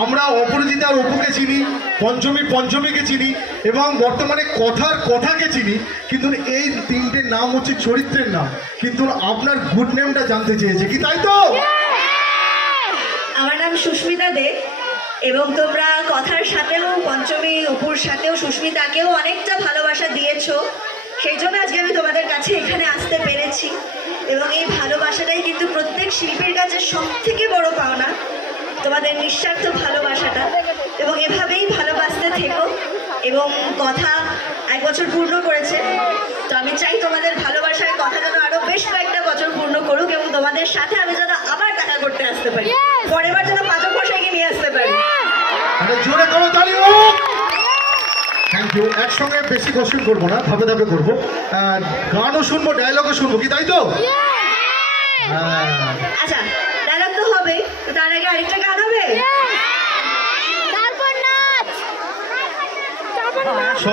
আমরা অপরাজিতা আর অপুকে চিনি, পঞ্চমী পঞ্চমীকে চিনি এবং বর্তমানে কথার কথাকে চিনি, কিন্তু এই তিনটের নাম হচ্ছে চরিত্রের নাম। কিন্তু আপনার গুড নেমটা জানতে চেয়েছে কি, তাই তো? আমার নাম সুস্মিতা দে এবং তোমরা কথার সাথেও পঞ্চমী অপুর সাথেও সুস্মিতাকেও অনেকটা ভালোবাসা দিয়েছো, সেই জন্য আজকে আমি তোমাদের কাছে এখানে আসতে পেরেছি। এবং এই ভালোবাসাটাই কিন্তু প্রত্যেক শিল্পীর কাছে সব থেকে বড় পাওনা, তোমাদের নিঃস্বার্থ ভালোবাসাটা। এবং এভাবেই ভালোবাসতে থেকো। এবং কথা 1 বছর পূর্ণ করেছে, তো আমি চাই তোমাদের ভালোবাসার কথা যেন আরো বেশ কয়েকটা বছর পূর্ণ করুক এবং তোমাদের সাথে আমি যেন আবার দেখা করতে আসতে পারি, পরের বার যেন পাচক মশাইকে নিয়ে আসতে পারি। জোরে করো তালি হোক। Thank you. একসঙ্গে বেশি কোশ্চেন করবো না, ধাপে ধাপে করবো। গানও শুনবো, ডায়লগও শুনবো, কি তাই তো? আচ্ছা, ডায়লগ তো হবে, তার আগে আরেকটা গান হবে। তারপর নাচ।